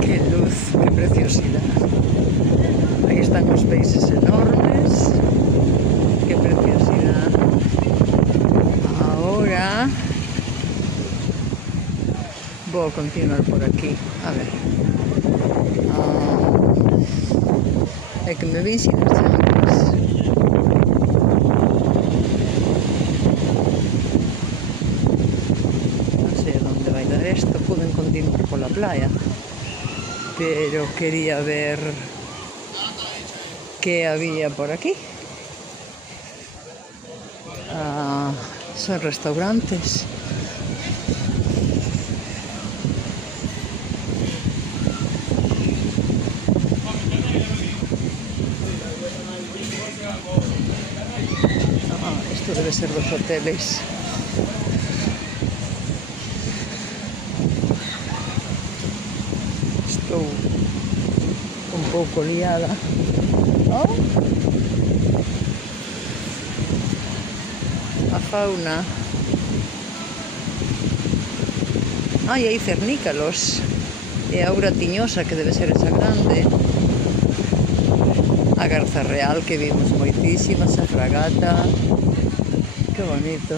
Qué luz, qué preciosidad. Ahí están los peixes enormes. Qué preciosidad. Ahora voy a continuar por aquí. A ver. É que me vin sin as chanclas. Non sei a onde vai dar esto. Poden continuar pola playa, pero quería ver qué había por aquí. Son restaurantes. Esto debe ser dos hoteles. Estou un pouco liada. Oh. A fauna. Ai, hai cernícalos. E a aura tiñosa, que debe ser esa grande. A garza real, que vimos moitísimas, a fragata. Que bonito.